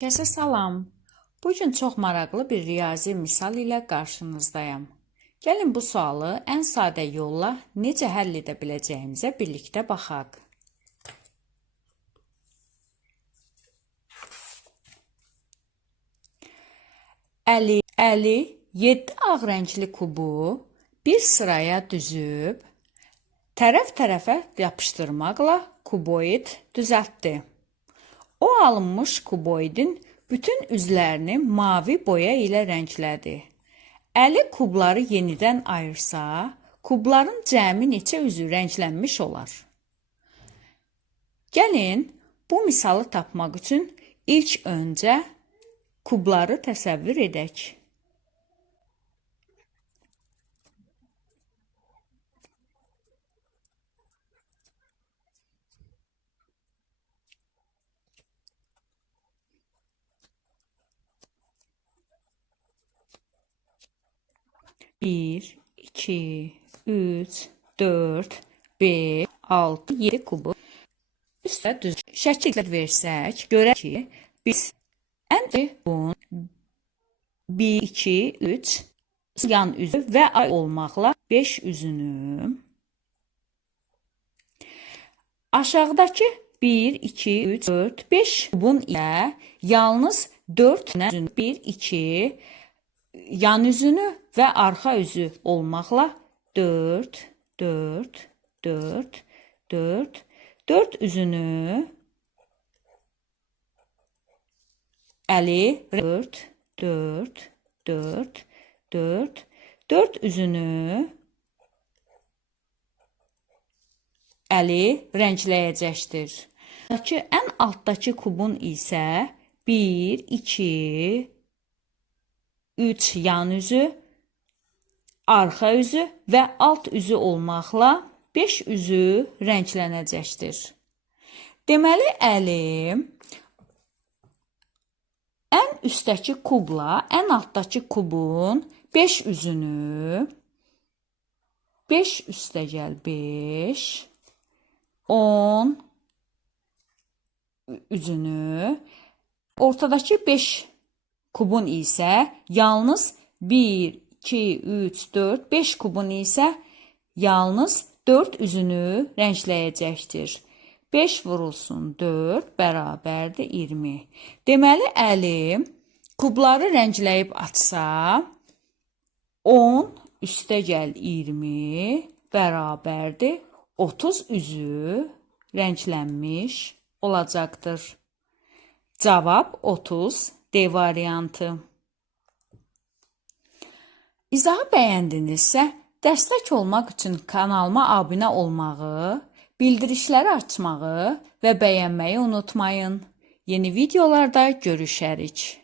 Kəsə salam. Bugün çox maraqlı bir riyazi misal ilə qarşınızdayım. Gəlin bu sualı ən sadə yolla necə həll edə biləcəyimizə birlikdə baxaq. Əli 7 ağ rəngli kubu bir sıraya düzüb, tərəf-tərəfə yapışdırmaqla kuboid düzəltdi. O alınmış kuboidin bütün üzlərini mavi boya ilə rənglədi. Əli kubları yenidən ayırsa, kubların cəmi neçə üzü rənglənmiş olar? Gəlin, bu misalı tapmaq üçün ilk öncə kubları təsəvvür edək. Bir, 2, 3, 4, 5, 6, 7 kubu üstə düz şəkil versək, görək ki, biz ən bunun 1, 2, 3 yan üzü və ay olmaqla 5 üzünü aşağıdakı 1, 2, 3, 4, 5 kubun ilə yalnız 4 üzünü 1, 2 yan üzünü və arxa üzü olmaqla 4, 4, 4, 4, 4 üzünü Əli 4, 4, 4, 4, 4 üzünü Əli rəngləyəcəkdir. Ən altdakı kubun isə 1, 2, 3 yan üzü, arxa üzü və alt üzü olmaqla 5 üzü rənglənəcəkdir. Deməli, Əli ən üstdəki kubla ən altdakı kubun 5 üzünü 5 üstə gəl 5, 10 üzünü ortadakı 5 kubun isə yalnız 1, 2, 3, 4, 5 kubun isə yalnız 4 üzünü rəngləyəcəkdir. 5 vurulsun 4 bərabərdir 20. Deməli, Əli kubları rəngləyib açsa, 10 üstə gəl 20 bərabərdir 30 üzü rənglənmiş olacaqdır. Cavab 30. D variantı. İzahı bəyəndinizsə, dəstək olmaq üçün kanalıma abunə olmağı, bildirişləri açmağı və bəyənməyi unutmayın. Yeni videolarda görüşərik.